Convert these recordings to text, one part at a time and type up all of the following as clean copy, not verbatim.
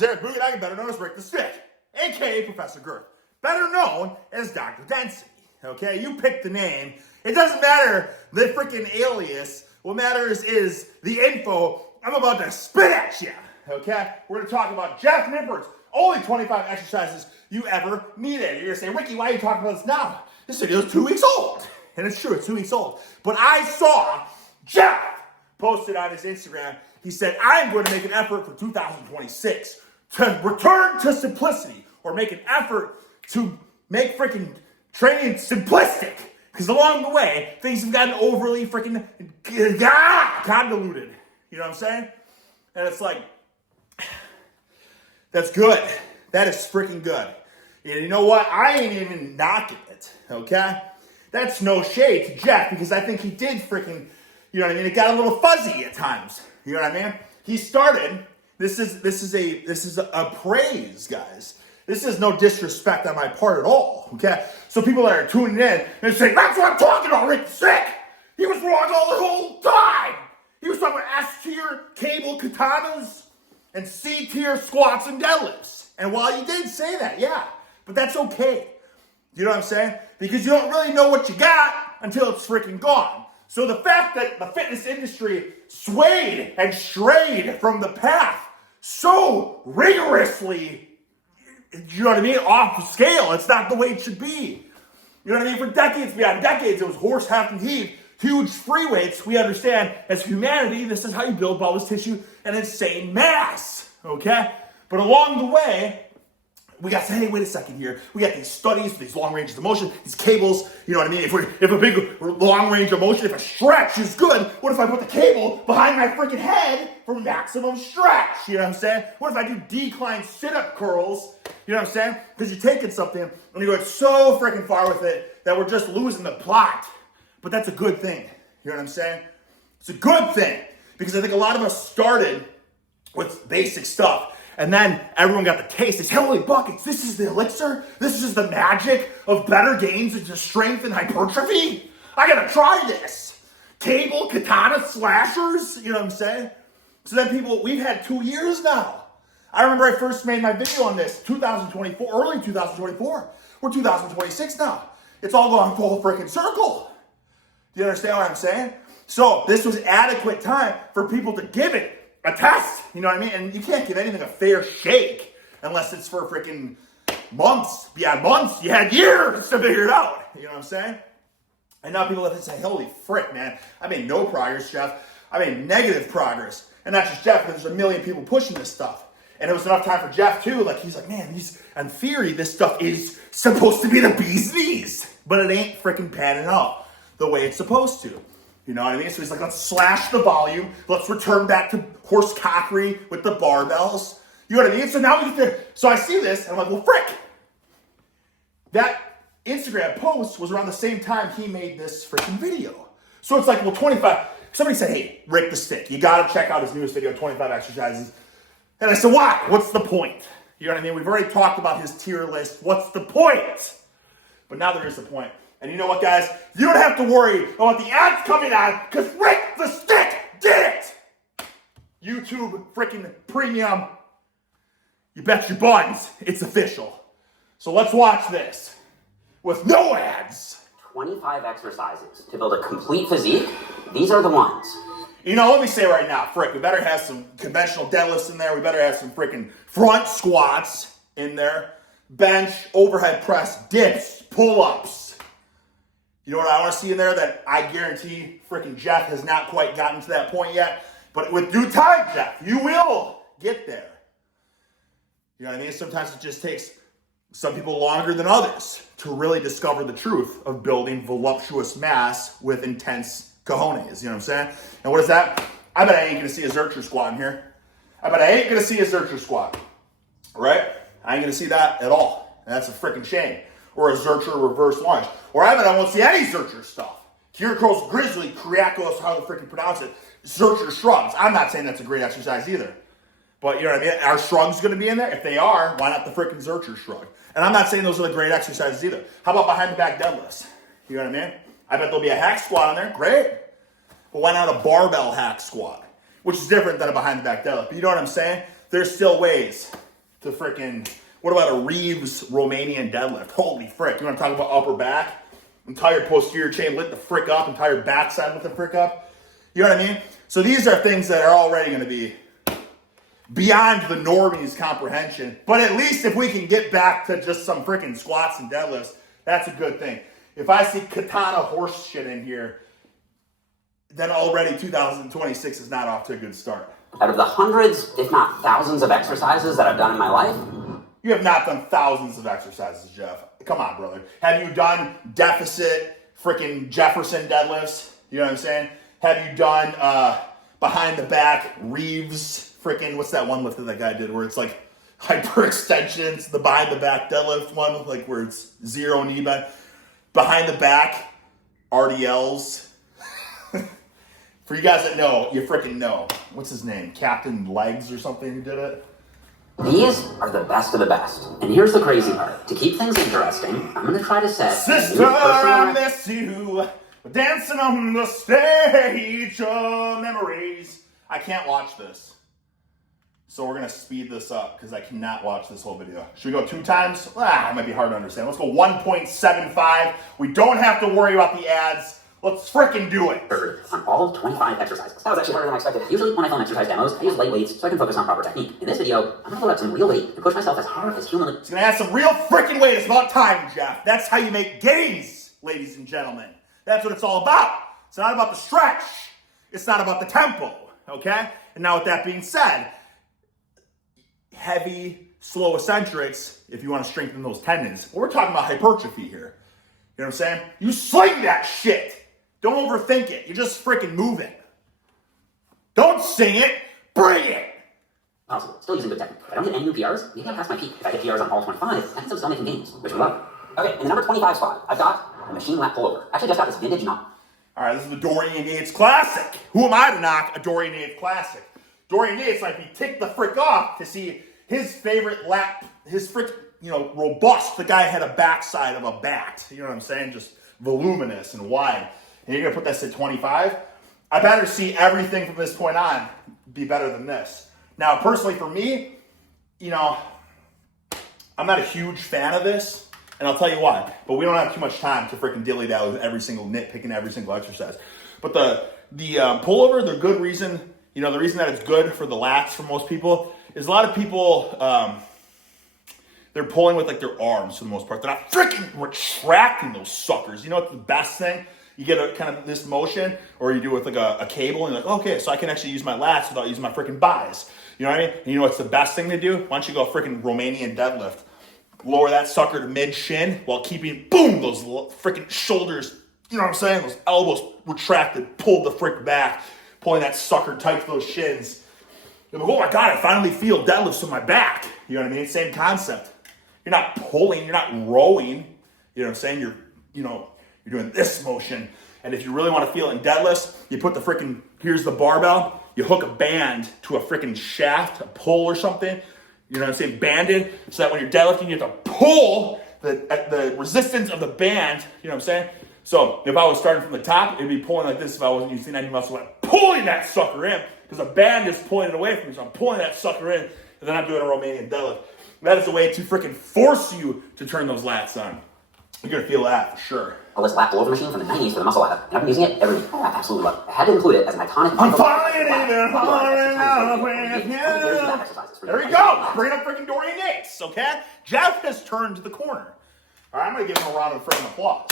is Eric Boogan, I can better known as Rick the Stick, a.k.a. Professor Girth, better known as Dr. Density, okay? You pick the name. It doesn't matter the freaking alias. What matters is the info I'm about to spit at you, okay? We're going to talk about Jeff Nippard's only 25 exercises you ever needed. You're going to say, Ricky, why are you talking about this now? This video is 2 weeks old. And it's true, it's 2 weeks old. But I saw Jeff posted on his Instagram. He said, I'm going to make an effort for 2026 to return to simplicity, or make an effort to make freaking training simplistic. Because along the way, things have gotten overly freaking convoluted. You know what I'm saying? And it's like, that's good. That is freaking good. And you know what? I ain't even knocking it, okay? That's no shade to Jeff, because I think he did freaking, you know what I mean? It got a little fuzzy at times. You know what I mean? He started, this is a praise, guys. This is no disrespect on my part at all, okay? So people that are tuning in and saying, that's what I'm talking about, Rick Sick. He was wrong all the whole time. He was talking about S-tier cable katanas and C-tier squats and deadlifts. And while you did say that, yeah, but that's okay. You know what I'm saying? Because you don't really know what you got until it's freaking gone. So the fact that the fitness industry swayed and strayed from the path so rigorously, you know what I mean, off scale, it's not the way it should be. You know what I mean? For decades beyond decades, it was horse, half, and heave, huge free weights. We understand as humanity, this is how you build ball tissue and insane mass, okay? But along the way, we got to say, hey, wait a second here. We got these studies, these long ranges of motion, these cables, you know what I mean? If a big long range of motion, if a stretch is good, what if I put the cable behind my freaking head for maximum stretch? You know what I'm saying? What if I do decline sit-up curls? You know what I'm saying? Because you're taking something and you're going so freaking far with it that we're just losing the plot. But that's a good thing. You know what I'm saying? It's a good thing. Because I think a lot of us started with basic stuff. And then everyone got the taste. It's holy buckets. This is the elixir. This is the magic of better gains into strength and hypertrophy. I gotta try this. Cable, katana, slashers. You know what I'm saying? So then people, we've had 2 years now. I remember I first made my video on this, 2024, early 2024. We're 2026 now. It's all gone full freaking circle. Do you understand what I'm saying? So this was adequate time for people to give it a test, you know what I mean? And you can't give anything a fair shake unless it's for freaking months. Beyond months, you had years to figure it out. You know what I'm saying? And now people have to say, holy frick, man. I made no progress, Jeff. I made negative progress. And not just Jeff, but there's a million people pushing this stuff. And it was enough time for Jeff, too. Like, he's like, man, in theory, this stuff is supposed to be the bee's knees. But it ain't freaking panning out the way it's supposed to. You know what I mean? So he's like, let's slash the volume. Let's return back to horse cockery with the barbells. You know what I mean? So now we get there. So I see this, and I'm like, well, frick. That Instagram post was around the same time he made this freaking video. So it's like, well, 25. Somebody said, hey, Rick the Stick, you got to check out his newest video, 25 exercises. And I said, why? What's the point? You know what I mean? We've already talked about his tier list. What's the point? But now there is a point. And you know what, guys? You don't have to worry about the ads coming on, because Rick the Stick did it! YouTube freaking premium. You bet your buns it's official. So let's watch this with no ads. 25 exercises to build a complete physique. These are the ones. You know, let me say right now, frick, we better have some conventional deadlifts in there. We better have some freaking front squats in there. Bench, overhead press, dips, pull-ups. You know what I want to see in there that I guarantee freaking Jeff has not quite gotten to that point yet? But with due time, Jeff, you will get there. You know what I mean? Sometimes it just takes some people longer than others to really discover the truth of building voluptuous mass with intense cojones. You know what I'm saying? And what is that? I bet I ain't going to see a Zercher squat in here. I bet I ain't going to see a Zercher squat. Right? I ain't going to see that at all. And that's a freaking shame. Or a Zercher reverse lunge. Or I bet I won't see any Zercher stuff. Kiriakos Grizzly, Kyriakos, how to freaking pronounce it. Zercher Shrugs. I'm not saying that's a great exercise either. But you know what I mean? Are shrugs going to be in there? If they are, why not the freaking Zercher shrug? And I'm not saying those are the great exercises either. How about behind the back deadlifts? You know what I mean? I bet there'll be a hack squat on there. Great. But why not a barbell hack squat? Which is different than a behind the back deadlift. But you know what I'm saying? There's still ways to freaking, what about a Reeves Romanian deadlift? Holy frick. You want to talk about upper back? Entire posterior chain lit the frick up, entire backside lit the frick up. You know what I mean? So these are things that are already going to be beyond the normie's comprehension. But at least if we can get back to just some freaking squats and deadlifts, that's a good thing. If I see katana horse shit in here, then already 2026 is not off to a good start. Out of the hundreds, if not thousands of exercises that I've done in my life, you have not done thousands of exercises, Jeff. Come on, brother. Have you done deficit freaking Jefferson deadlifts? You know what I'm saying? Have you done behind the back Reeves freaking, what's that one lift that guy did where it's like hyperextensions, the behind the back deadlift one, like where it's zero knee bend. Behind the back RDLs. For you guys that know, you freaking know. What's his name? Captain Legs or something who did it? these are the best of the best. And here's the crazy part. To keep things interesting, I'm going to try to set Sister, I miss you. We're dancing on the stage of memories. I can't watch this. So we're going to speed this up because I cannot watch this whole video. Should we go 2 times? It might be hard to understand. Let's go 1.75. We don't have to worry about the ads. Let's freaking do it. On all 25 exercises. That was actually harder than I expected. Usually when I film exercise demos, I use light weights so I can focus on proper technique. In this video, I'm going to load up some real weight and push myself as hard as humanly. It's going to add some real freaking weight. It's about time, Jeff. That's how you make gains, ladies and gentlemen. That's what it's all about. It's not about the stretch. It's not about the tempo, okay? And now with that being said, heavy, slow eccentrics, if you want to strengthen those tendons. We're talking about hypertrophy here. You know what I'm saying? You sling that shit. Don't overthink it. You're just freaking moving. Don't sing it. Bring it. Possible. Still using good technique. If I don't hit any new PRs, maybe I'll pass my peak. If I hit PRs on all 25, that means I'm still making gains, which we love. Okay, in the number 25 spot, I've got a machine lap pullover. Actually just got this vintage knot. All right, this is the Dorian Yates Classic. Who am I to knock a Dorian Yates Classic? Dorian Yates might be ticked the frick off to see his favorite lap, his frick, robust. The guy had a backside of a bat. You know what I'm saying? Just voluminous and wide. And you're going to put this at 25? I better see everything from this point on be better than this. Now, personally for me, I'm not a huge fan of this. And I'll tell you why. But we don't have too much time to freaking dilly-dally with every single nitpicking every single exercise. But the pullover, the good reason, the reason that it's good for the lats for most people is a lot of people, they're pulling with like their arms for the most part. They're not freaking retracting those suckers. You know what's the best thing? You get a kind of this motion, or you do it with like a cable, and you're like, okay, so I can actually use my lats without using my freaking buys. You know what I mean? And you know what's the best thing to do? Why don't you go freaking Romanian deadlift? Lower that sucker to mid-shin while keeping, boom, those freaking shoulders, you know what I'm saying? Those elbows retracted, pulled the frick back, pulling that sucker tight to those shins. You're like, oh my God, I finally feel deadlifts in my back. You know what I mean? Same concept. You're not pulling, you're not rowing. You know what I'm saying? You're doing this motion. And if you really want to feel it in deadlifts, you put the freaking, here's the barbell, you hook a band to a freaking shaft, a pull or something. You know what I'm saying? Banded, so that when you're deadlifting, you have to pull the resistance of the band. You know what I'm saying? So if I was starting from the top, it'd be pulling like this if I wasn't using any muscle. I'm pulling that sucker in because a band is pulling it away from me. So I'm pulling that sucker in, and then I'm doing a Romanian deadlift. That is a way to freaking force you to turn those lats on. You're going to feel that for sure. Oh, this lap pullover machine from the 90s for the muscle lab. And I've been using it every week. I absolutely love it. I had to include it as an iconic... I'm falling in love with you. There we go. Bring up freaking Dorian Yates, okay? Jeff has turned the corner. All right, I'm going to give him a round of freaking applause.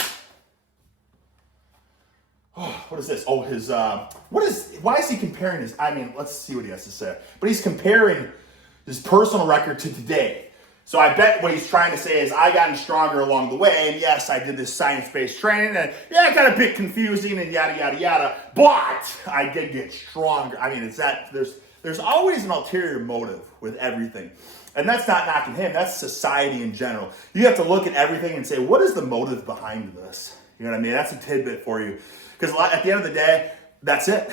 Oh, what is this? Oh, why is he comparing his, let's see what he has to say. But he's comparing his personal record to today. So I bet what he's trying to say is I gotten stronger along the way, and yes, I did this science-based training, and yeah, it got a bit confusing and yada, yada, yada, but I did get stronger. There's always an ulterior motive with everything. And that's not knocking him, that's society in general. You have to look at everything and say, what is the motive behind this? You know what I mean? That's a tidbit for you. Because at the end of the day, that's it.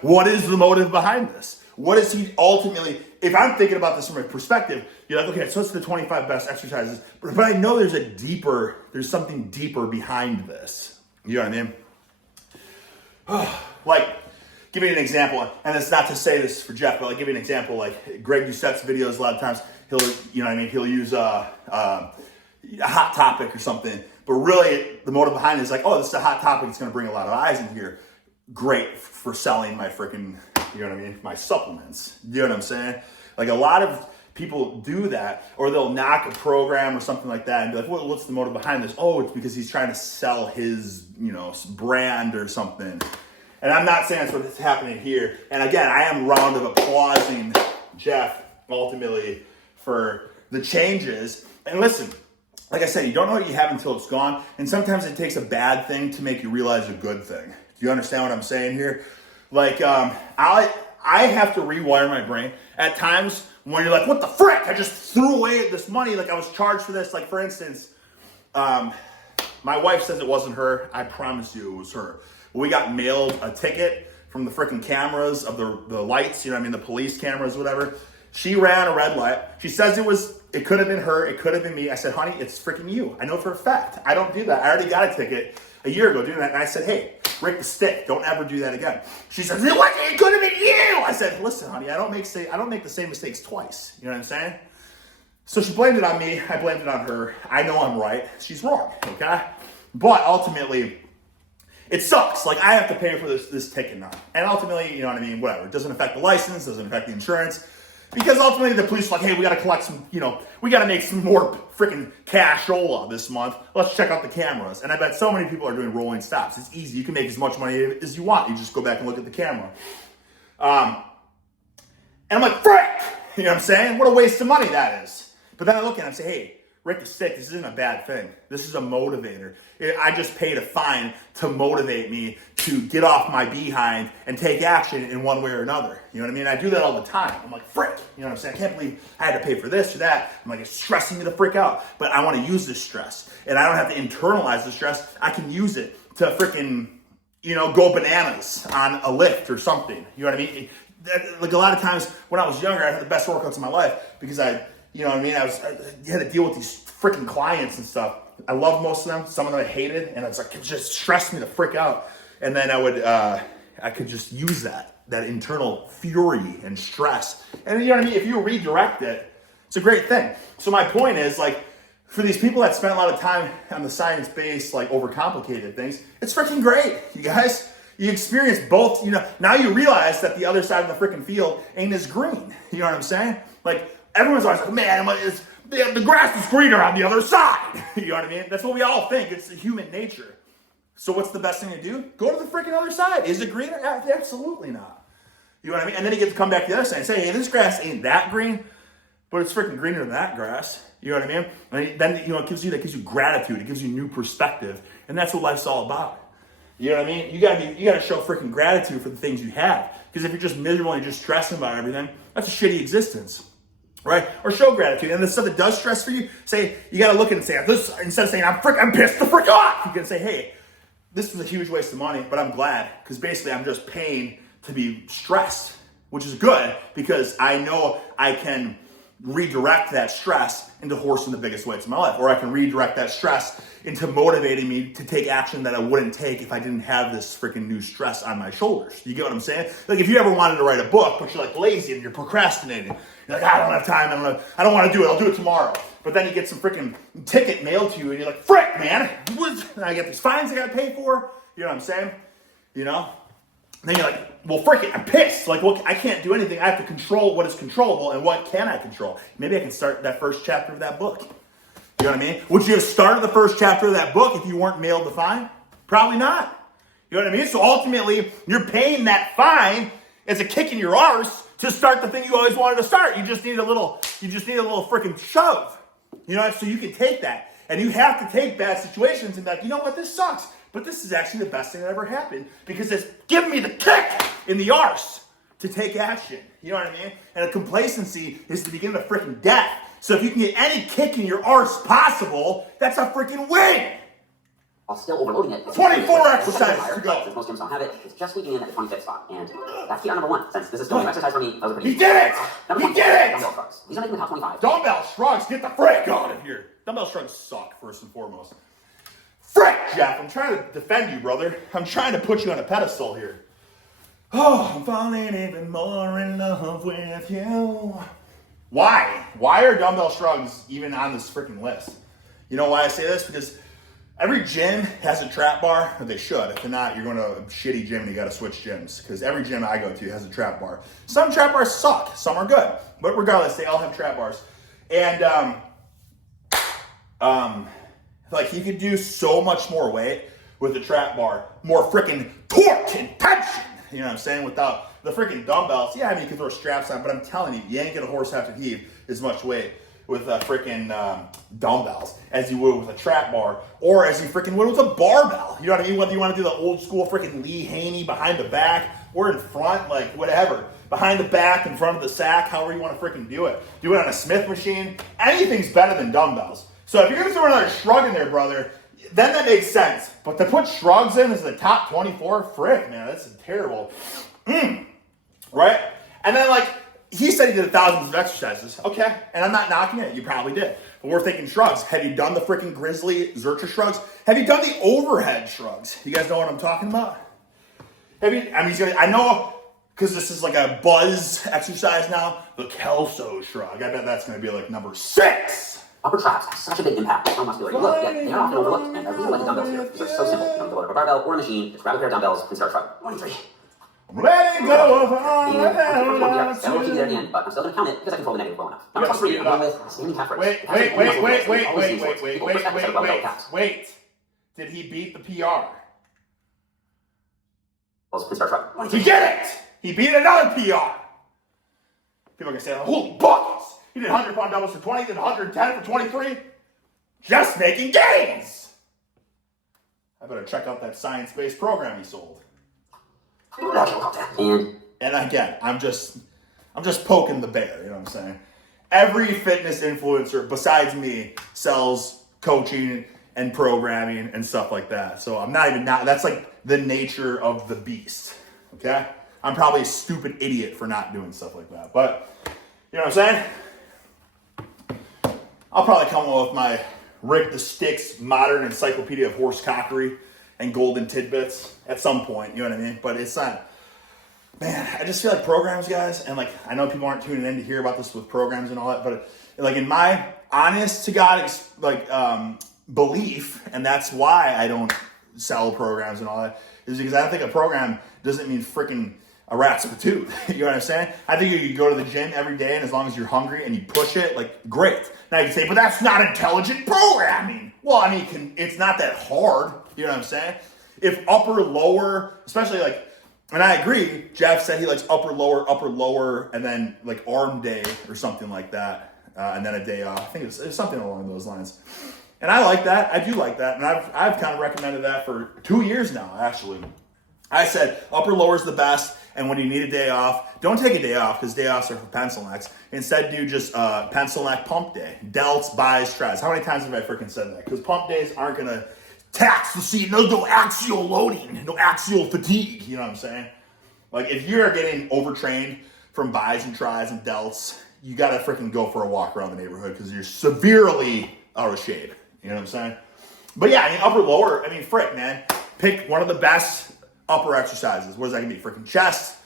What is the motive behind this? What is he ultimately, if I'm thinking about this from a perspective, you're like, okay, so it's the 25 best exercises, but I know there's something deeper behind this. You know what I mean? Like, give you an example, and it's not to say this for Jeff, but I'll give you an example. Like Greg Doucette's videos, a lot of times he'll use a hot topic or something, but really the motive behind it is like, oh, this is a hot topic. It's going to bring a lot of eyes in here. Great for selling my freaking, my supplements. You know what I'm saying? Like a lot of people do that, or they'll knock a program or something like that and be like, well, what's the motive behind this? Oh, it's because he's trying to sell his, brand or something. And I'm not saying that's what's happening here. And again, I am round of applauding Jeff ultimately for the changes. And listen, like I said, you don't know what you have until it's gone. And sometimes it takes a bad thing to make you realize a good thing. Do you understand what I'm saying here? Like, I have to rewire my brain at times when you're like, what the frick? I just threw away this money. Like I was charged for this. Like for instance, my wife says it wasn't her. I promise you it was her. We got mailed a ticket from the freaking cameras of the lights, the police cameras, whatever. She ran a red light. She says it could have been her. It could have been me. I said, honey, it's freaking you. I know for a fact. I don't do that. I already got a ticket a year ago doing that. And I said, hey, Rick the stick, don't ever do that again. She says, it could have been you. I said, listen, honey, I don't make the same mistakes twice. You know what I'm saying? So she blamed it on me. I blamed it on her. I know I'm right. She's wrong, okay? But ultimately, it sucks. Like, I have to pay for this ticket now. And ultimately, whatever. It doesn't affect the license, doesn't affect the insurance. Because ultimately the police are like, hey, we got to collect some, we got to make some more freaking cashola this month. Let's check out the cameras. And I bet so many people are doing rolling stops. It's easy. You can make as much money as you want. You just go back and look at the camera. And I'm like, frick! You know what I'm saying? What a waste of money that is. But then I look at it and say, hey, Rick is sick. This isn't a bad thing. This is a motivator. I just paid a fine to motivate me to get off my behind and take action in one way or another. You know what I mean? I do that all the time. I'm like, frick. You know what I'm saying? I can't believe I had to pay for this or that. I'm like, it's stressing me the frick out. But I want to use this stress. And I don't have to internalize the stress. I can use it to freaking, go bananas on a lift or something. You know what I mean? Like a lot of times when I was younger, I had the best workouts of my life because I had to deal with these freaking clients and stuff. I loved most of them. Some of them I hated, and it's like it just stressed me the frick out. And then I could just use that internal fury and stress. And you know what I mean? If you redirect it, it's a great thing. So my point is, like, for these people that spend a lot of time on the science-based, like, overcomplicated things, it's freaking great, you guys. You experience both. Now you realize that the other side of the freaking field ain't as green. You know what I'm saying? Like, everyone's always like, man, the grass is greener on the other side. You know what I mean? That's what we all think. It's human nature. So what's the best thing to do? Go to the freaking other side. Is it greener? Absolutely not. You know what I mean? And then you get to come back to the other side and say, hey, this grass ain't that green, but it's freaking greener than that grass. You know what I mean? And then, it gives you gratitude. It gives you new perspective. And that's what life's all about. You know what I mean? You gotta show freaking gratitude for the things you have. Because if you're just miserable and you're just stressing about everything, that's a shitty existence. Right? Or show gratitude. And the stuff that does stress for you, you got to look at it and say, this, instead of saying, I'm pissed the frick off, you can say, hey, this was a huge waste of money, but I'm glad. Because basically I'm just paying to be stressed, which is good because I know I can redirect that stress into horsing the biggest weights of my life. Or I can redirect that stress into motivating me to take action that I wouldn't take if I didn't have this freaking new stress on my shoulders. You get what I'm saying? Like if you ever wanted to write a book, but you're like lazy and you're procrastinating. You're like, I don't have time. I don't want to do it. I'll do it tomorrow. But then you get some freaking ticket mailed to you and you're like, frick, man. And I get these fines I got to pay for. You know what I'm saying? And then you're like, well, frick it, I'm pissed. Like, well, I can't do anything. I have to control what is controllable and what can I control. Maybe I can start that first chapter of that book. You know what I mean? Would you have started the first chapter of that book if you weren't mailed the fine? Probably not. You know what I mean? So ultimately, you're paying that fine as a kick in your arse to start the thing you always wanted to start. You just need a little freaking shove. So you can take that. And you have to take bad situations and be like, you know what, this sucks. But this is actually the best thing that ever happened because it's giving me the kick in the arse to take action. You know what I mean? And a complacency is the beginning of freaking death. So if you can get any kick in your arse possible, that's a freaking win. While still overloading it. 24 exercises to go. Since most gyms don't have it, it's just squeaking in at the 25th spot. And that's PR number 1. Since this is still a new exercise for me, that was a pretty He did it! He did it! Dumbbell shrugs. These are making the top 25. Dumbbell shrugs, get the frick out of here. Dumbbell shrugs suck, first and foremost. Frick, Jeff, I'm trying to defend you, brother. I'm trying to put you on a pedestal here. Oh, I'm falling even more in love with you. Why? Why are dumbbell shrugs even on this freaking list? You know why I say this? Because every gym has a trap bar, or they should. If they're not, you're going to a shitty gym and you got to switch gyms. Because every gym I go to has a trap bar. Some trap bars suck, some are good. But regardless, they all have trap bars. And like you could do so much more weight with a trap bar, more freaking torque and tension. You know what I'm saying? Without the freaking dumbbells. Yeah, I mean, you can throw straps on, but I'm telling you, you ain't gonna horse have to heave as much weight with freaking dumbbells as you would with a trap bar, or as you freaking would with a barbell. You know what I mean? Whether you want to do the old school freaking Lee Haney behind the back or in front, like whatever. Behind the back, in front of the sack, however you want to freaking do it. Do it on a Smith machine. Anything's better than dumbbells. So if you're gonna throw another shrug in there, brother, then that makes sense. But to put shrugs in as the top 24, frick, man, that's terrible. Right? And then, like, he said he did thousands of exercises. Okay, and I'm not knocking it. You probably did. But we're thinking shrugs. Have you done the freaking Grizzly Zercher shrugs? Have you done the overhead shrugs? You guys know what I'm talking about? Have you? I mean, I know, because this is like a buzz exercise now, the Kelso shrug. I bet that's going to be like number 6. Upper traps have such a big impact on muscular. Look, yet they are often overlooked, and I really like the dumbbells here. These are so simple. You don't have to load up a barbell or a machine. Just grab a pair of dumbbells and start shrugging. 23. Let it go of all And I will keep there at the end, but I'm still going to count it because I control the negative well enough. Number 23, I'm going with standing calf raise. Wait. Did he beat the PR? Well, start shrugging. He did it! He beat another PR. People are going to say, holy buckets! He did 100-pound doubles for 20, did 110 for 23. Just making gains! I better check out that science-based program he sold. And again, I'm just poking the bear, you know what I'm saying? Every fitness influencer besides me sells coaching and programming and stuff like that. So I'm that's like the nature of the beast, okay? I'm probably a stupid idiot for not doing stuff like that. But, you know what I'm saying? I'll probably come up with my Rick the Sticks modern encyclopedia of horse cockery and golden tidbits at some point, you know what I mean? But it's not, man, I just feel like programs, guys, and like, I know people aren't tuning in to hear about this with programs and all that, but like in my honest to God, belief, and that's why I don't sell programs and all that, is because I don't think a program doesn't mean freaking a rat's patooth. You know what I'm saying? I think you go to the gym every day, and as long as you're hungry and you push it, like, great. Now you can say, but that's not intelligent programming. Well, I mean, it's not that hard. You know what I'm saying? If upper, lower, especially like, and I agree, Jeff said he likes upper, lower, and then like arm day or something like that, and then a day off. I think it's something along those lines. And I like that. I do like that. And I've kind of recommended that for 2 years now, actually. I said upper, lower is the best. And when you need a day off, don't take a day off because day offs are for pencil necks. Instead, do just pencil neck pump day. Delts, buys, tries. How many times have I freaking said that? Because pump days aren't going to tax the seat. No axial loading. No axial fatigue. You know what I'm saying? Like, if you're getting overtrained from buys and tries and delts, you got to freaking go for a walk around the neighborhood because you're severely out of shape. You know what I'm saying? But yeah, I mean, upper, lower, I mean, frick, man. Pick one of the best upper exercises. What is that going to be? Freaking chest.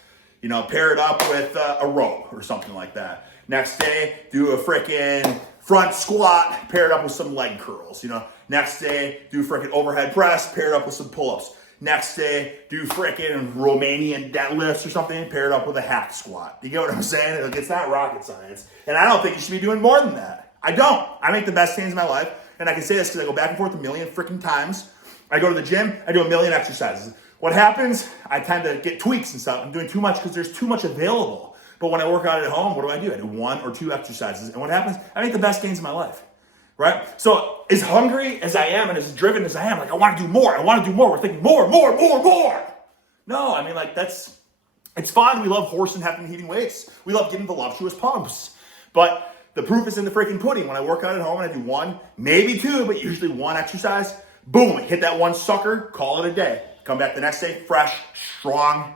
You know, pair it up with a row or something like that. Next day, do a freaking front squat, pair it up with some leg curls. You know, next day, do freaking overhead press, pair it up with some pull-ups. Next day, do freaking Romanian deadlifts or something, pair it up with a hack squat. You get what I'm saying? Like, it's not rocket science. And I don't think you should be doing more than that. I don't. I make the best gains in my life. And I can say this because I go back and forth a million freaking times. I go to the gym, I do a million exercises. What happens? I tend to get tweaks and stuff. I'm doing too much because there's too much available. But when I work out at home, what do? I do 1 or 2 exercises. And what happens? I make the best gains in my life, right? So as hungry as I am and as driven as I am, like I want to do more. We're thinking more. No, I mean, like it's fun. We love horsing, hefting, and heating weights. We love getting voluptuous pumps. But the proof is in the freaking pudding. When I work out at home and I do 1, maybe 2, but usually 1 exercise, boom, hit that 1 sucker, call it a day. Come back the next day, fresh, strong,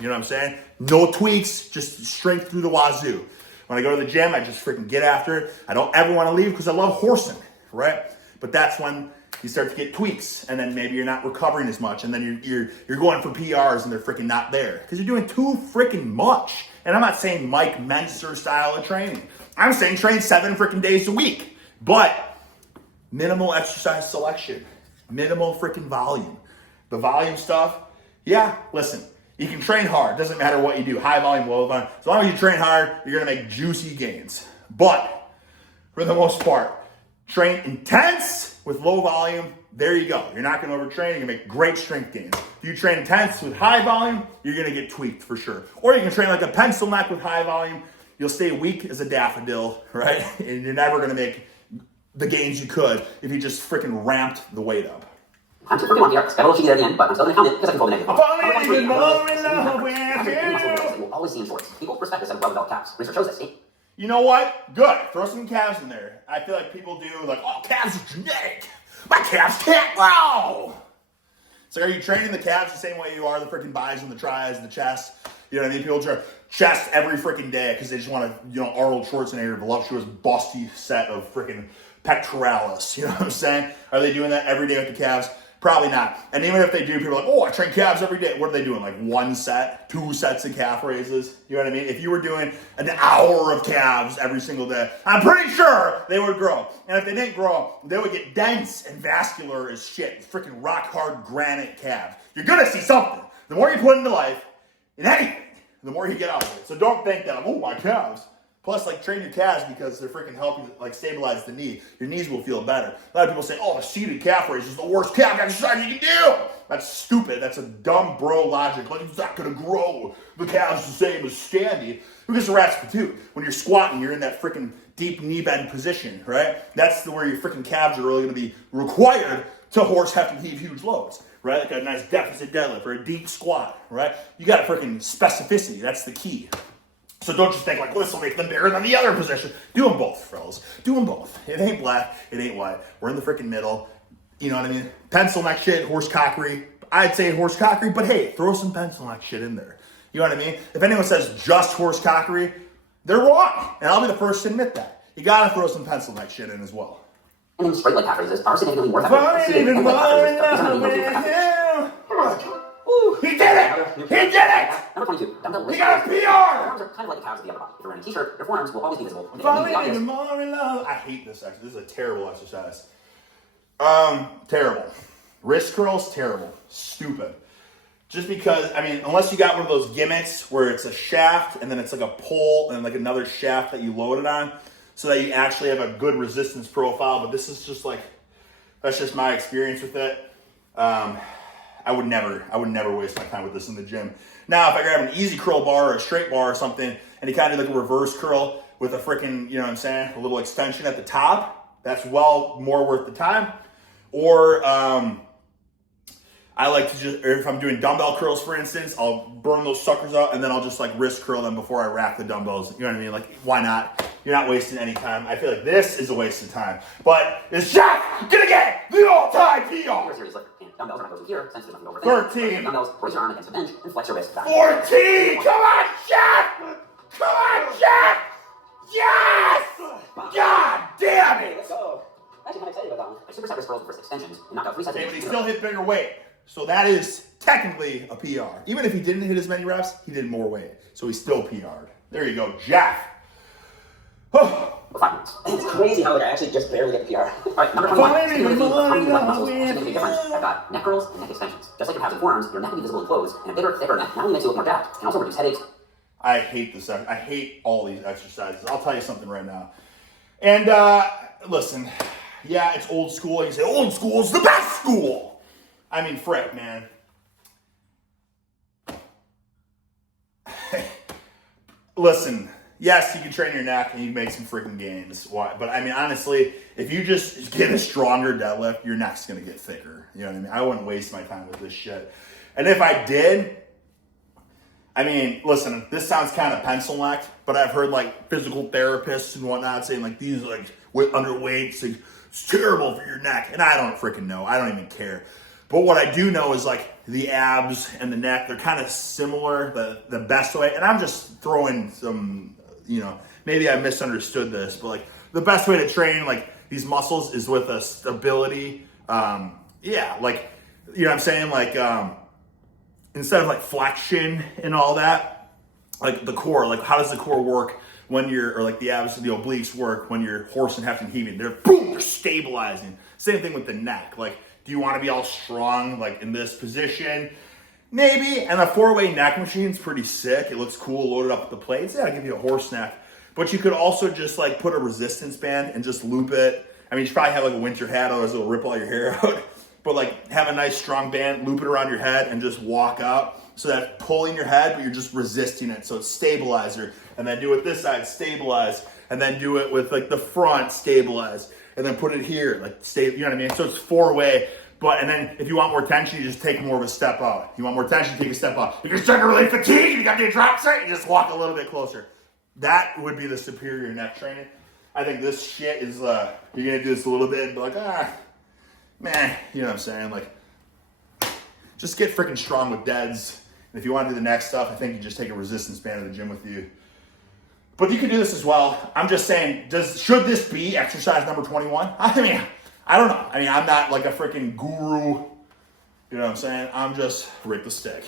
you know what I'm saying? No tweaks, just strength through the wazoo. When I go to the gym, I just freaking get after it. I don't ever want to leave because I love horsing, right? But that's when you start to get tweaks, and then maybe you're not recovering as much, and then you're going for PRs and they're freaking not there because you're doing too freaking much. And I'm not saying Mike Menser style of training. I'm saying train 7 freaking days a week, but minimal exercise selection, minimal freaking volume. The volume stuff, yeah, listen, you can train hard. Doesn't matter what you do, high volume, low volume. As long as you train hard, you're gonna make juicy gains. But for the most part, train intense with low volume. There you go. You're not going to overtrain. You're going to make great strength gains. If you train intense with high volume, you're going to get tweaked for sure. Or you can train like a pencil neck with high volume. You'll stay weak as a daffodil, right? And you're never going to make the gains you could if you just freaking ramped the weight up. I'm too freaking on here. Got a little cheeky at the end, but I'm still going to count it because I control the negative. You'll always see in shorts. People respect this and well developed calves. Research shows this. You know what? Good. Throw some calves in there. I feel like people do like, oh, calves are genetic. My calves can't grow. So are you training the calves the same way you are the freaking buys and the tries and the chest? You know what I mean? People train chest every freaking day because they just want to, you know, Arnold Schwarzenegger, voluptuous, busty set of freaking pectoralis. You know what I'm saying? Are they doing that every day with the calves? Probably not. And even if they do, people are like, oh, I train calves every day. What are they doing? Like 1 set, 2 sets of calf raises? You know what I mean? If you were doing an hour of calves every single day, I'm pretty sure they would grow. And if they didn't grow, they would get dense and vascular as shit. Freaking rock hard granite calves. You're going to see something. The more you put into life, in anything, the more you get out of it. So don't think that, oh, my calves. Plus, like, train your calves because they're freaking helping, like, stabilize the knee. Your knees will feel better. A lot of people say, oh, the seated calf raise is the worst calf exercise you can do. That's stupid. That's a dumb bro logic. Like, it's not going to grow the calves the same as standing. Because the rat's patooed. When you're squatting, you're in that freaking deep knee bend position, right? That's where your freaking calves are really going to be required to horse have to heave huge loads, right? Like a nice deficit deadlift or a deep squat, right? You got freaking specificity. That's the key. So don't just think like, well, this will make them bigger than the other position. Do them both, fellas. Do them both. It ain't black. It ain't white. We're in the freaking middle. You know what I mean? Pencil neck shit, horse cockery. I'd say horse cockery, but hey, throw some pencil neck shit in there. You know what I mean? If anyone says just horse cockery, they're wrong. And I'll be the first to admit that. You gotta throw some pencil neck shit in as well. And then straight leg calf raises are significantly more effective. He did it! He did it! Number 22. Dumbbell He got a PR! Forearms are kind of like the calves of the upper body. If you're wearing a t-shirt, your forearms will always be visible. I hate this exercise. This is a terrible exercise. Terrible. Wrist curls, terrible. Stupid. Just because, I mean, unless you got one of those gimmicks where it's a shaft and then it's like a pole and like another shaft that you load it on so that you actually have a good resistance profile. But this is just like, that's just my experience with it. I would never waste my time with this in the gym. Now, if I grab an easy curl bar or a straight bar or something, and you kind of do like a reverse curl with a freaking, you know what I'm saying, a little extension at the top, that's well more worth the time. Or I like to just, or if I'm doing dumbbell curls, for instance, I'll burn those suckers up and then I'll just like wrist curl them before I rack the dumbbells. You know what I mean? Like, why not? You're not wasting any time. I feel like this is a waste of time. But is Jeff gonna get the all-time PR? Dumbbells are not here, since there's nothing over there. 13. Dumbbells, raise your arm against the bench and flex your wrist back. 14! Come on, Jeff! Come on, Jeff! Yes! God damn it! Let's go. Actually, I'm excited about that one. I superset wrist curls with wrist extensions and knocked out 3 sets. Okay, but he still hit bigger weight. So that is technically a PR. Even if he didn't hit as many reps, he did more weight. So he still PR'd. There you go, Jeff. For 5 minutes. It's crazy how like, I actually just barely get the PR. Alright, number 21. Speaking of the leg muscles, actually make a big difference. I've got neck curls and neck extensions. Just like your calves and forearms, your neck will be visible in clothes, and a bigger, thicker neck not only makes you look more jacked, it can also reduce headaches. I hate this. I hate all these exercises. I'll tell you something right now. And listen, yeah, it's old school. You say old school is the best school. I mean, frick, man. Listen, yes, you can train your neck and you can make some freaking gains. But I mean, honestly, if you just get a stronger deadlift, your neck's going to get thicker. You know what I mean? I wouldn't waste my time with this shit. And if I did, I mean, listen, this sounds kind of pencil neck, but I've heard like physical therapists and whatnot saying like these like underweights, like, it's terrible for your neck. And I don't freaking know. I don't even care. But what I do know is like the abs and the neck, they're kind of similar, the best way. And I'm just throwing some, you know, maybe I misunderstood this, but like the best way to train like these muscles is with a stability Yeah, like, you know what I'm saying? Like, instead of like flexion and all that, like the core, like how does the core work when you're, or like the abs and the obliques work when you're horsing, hefting, heaving? They're boom, they're stabilizing. Same thing with the neck. Like, do you want to be all strong, like in this position? Maybe. And a 4-way neck machine's pretty sick. It looks cool, loaded up with the plates. Yeah, I'll give you a horse neck. But you could also just like put a resistance band and just loop it. I mean, you should probably have like a winter hat, otherwise it'll rip all your hair out. But like have a nice strong band, loop it around your head and just walk out. So that's pulling your head, but you're just resisting it. So it's stabilizer. And then do it this side, stabilize. And then do it with like the front, stabilize. And then put it here, like you know what I mean? So it's 4-way. But, and then if you want more tension, you just take more of a step out. You want more tension, take a step out. If you're starting to really fatigue and you got your drop set, you just walk a little bit closer. That would be the superior neck training. I think this shit is, you're going to do this a little bit and be like, man, you know what I'm saying? Like, just get freaking strong with deads. And if you want to do the neck stuff, I think you just take a resistance band to the gym with you. But you can do this as well. I'm just saying, should this be exercise number 21? I mean, I don't know. I mean, I'm not like a freaking guru. You know what I'm saying? I'm just Rick the Stick.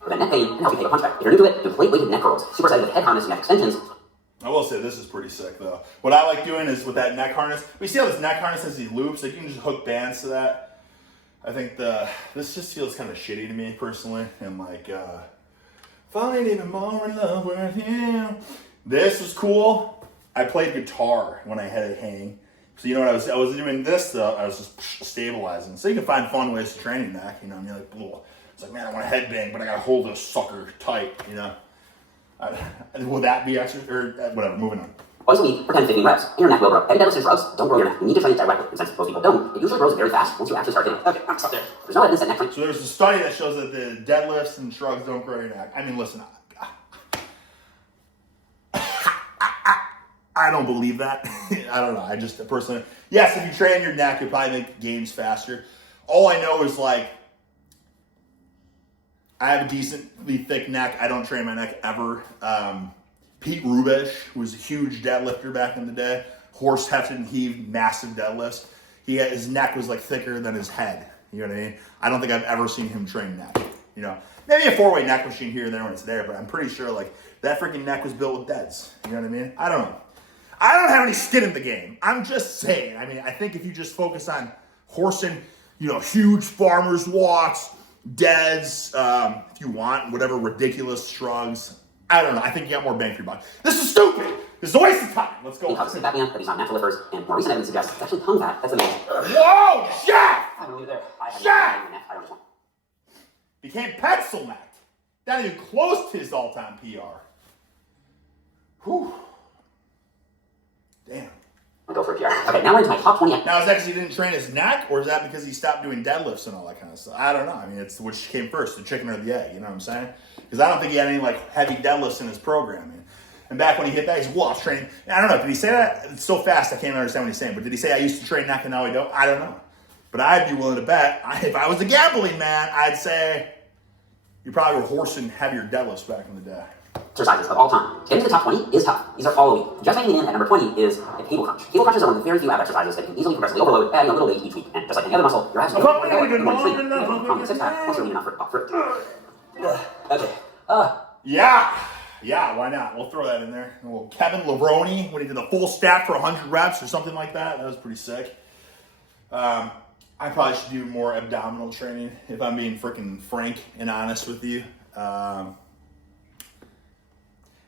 Prevent neck pain and help you take a punch back. If you're new to it, do plate weighted neck curls. Super excited with head harness and neck extensions. I will say this is pretty sick though. What I like doing is with that neck harness. We see how this neck harness has these loops. Like you can just hook bands to that. I think this just feels kind of shitty to me personally. And like, falling even more in love with you. This was cool. I played guitar when I had it hang. So you know what I was doing this though, I was just stabilizing. So you can find fun ways to train your neck, you know, and you're like, ugh. It's like, man, I want to headbang, but I gotta hold this sucker tight, you know. Will that be extra, or whatever, moving on. Twice a week for 10 to 15 reps, and your neck will grow. Heavy deadlifts and shrugs don't grow your neck. You need to train it directly, and since most people don't, it usually grows very fast once you actually start hitting it. Okay, I'm stuck there. There's no evidence that neck training. So there's a study that shows that the deadlifts and shrugs don't grow your neck. I mean, listen, I don't believe that. I don't know. I just personally, yes, if you train your neck, you'll probably make gains faster. All I know is like, I have a decently thick neck. I don't train my neck ever. Pete Rubish, who was a huge deadlifter back in the day, horse hefted and heaved massive deadlifts. His neck was like thicker than his head. You know what I mean? I don't think I've ever seen him train neck. You know, maybe a 4-way neck machine here and there when it's there, but I'm pretty sure like that freaking neck was built with deads. You know what I mean? I don't know. I don't have any skin in the game. I'm just saying. I mean, I think if you just focus on horsing, you know, huge farmers walks, deads, if you want, whatever ridiculous shrugs. I don't know. I think you got more bang for your buck. This is stupid. This is a waste of time. Let's go. Obviously, fat man, but these aren't natural lifters, and more recent evidence suggests it's actually tongue fat. That's amazing. Whoa, Jeff! I'm gonna leave it there. Jeff! I don't just want. Became pencil neck. Not even close to his all-time PR. Whew. Damn. I'll go for a PR. Okay, now we're into my top 20. Now, is that because he didn't train his neck, or is that because he stopped doing deadlifts and all that kind of stuff? I don't know. I mean, it's which came first, the chicken or the egg, you know what I'm saying? Because I don't think he had any, like, heavy deadlifts in his programming. And back when he hit that, he's, well, I was training. I don't know. Did he say that? It's so fast, I can't understand what he's saying. But did he say, I used to train neck and now I don't? I don't know. But I'd be willing to bet, if I was a gambling man, I'd say you probably were horsing heavier deadlifts back in the day. Exercises of all time. Getting to the top 20 is tough. These are all elite. Just making it in at number 20 is a cable crunch. Cable crunches are one of the very few ab exercises that you can easily progressively overload, adding a little weight each week. And just like any other muscle, your abs can once you're lean enough for it. Okay. Yeah, why not? We'll throw that in there. A little Kevin Levrone when he did the full stack for 100 reps or something like that. That was pretty sick. I probably should do more abdominal training if I'm being freaking frank and honest with you.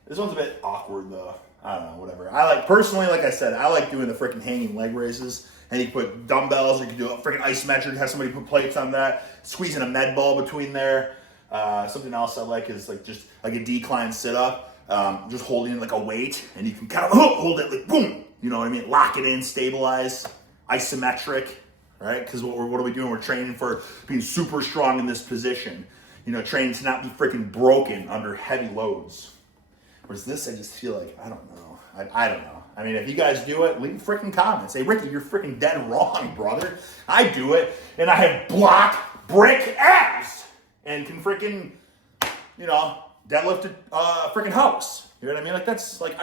This one's a bit awkward though. I don't know, whatever. I like, personally, like I said, I like doing the freaking hanging leg raises. And you put dumbbells, or you can do a freaking isometric, have somebody put plates on that, squeezing a med ball between there. Something else I like is like just like a decline sit up, just holding like a weight, and you can kind of hold it like boom, you know what I mean? Lock it in, stabilize, isometric, right? Because what are we doing? We're training for being super strong in this position. You know, training to not be freaking broken under heavy loads. Whereas this, I just feel like, I don't know. I don't know. I mean, if you guys do it, leave freaking comments. Say, Ricky, you're freaking dead wrong, brother. I do it, and I have block brick abs and can freaking, you know, deadlift a freaking house. You know what I mean? Like, that's, like,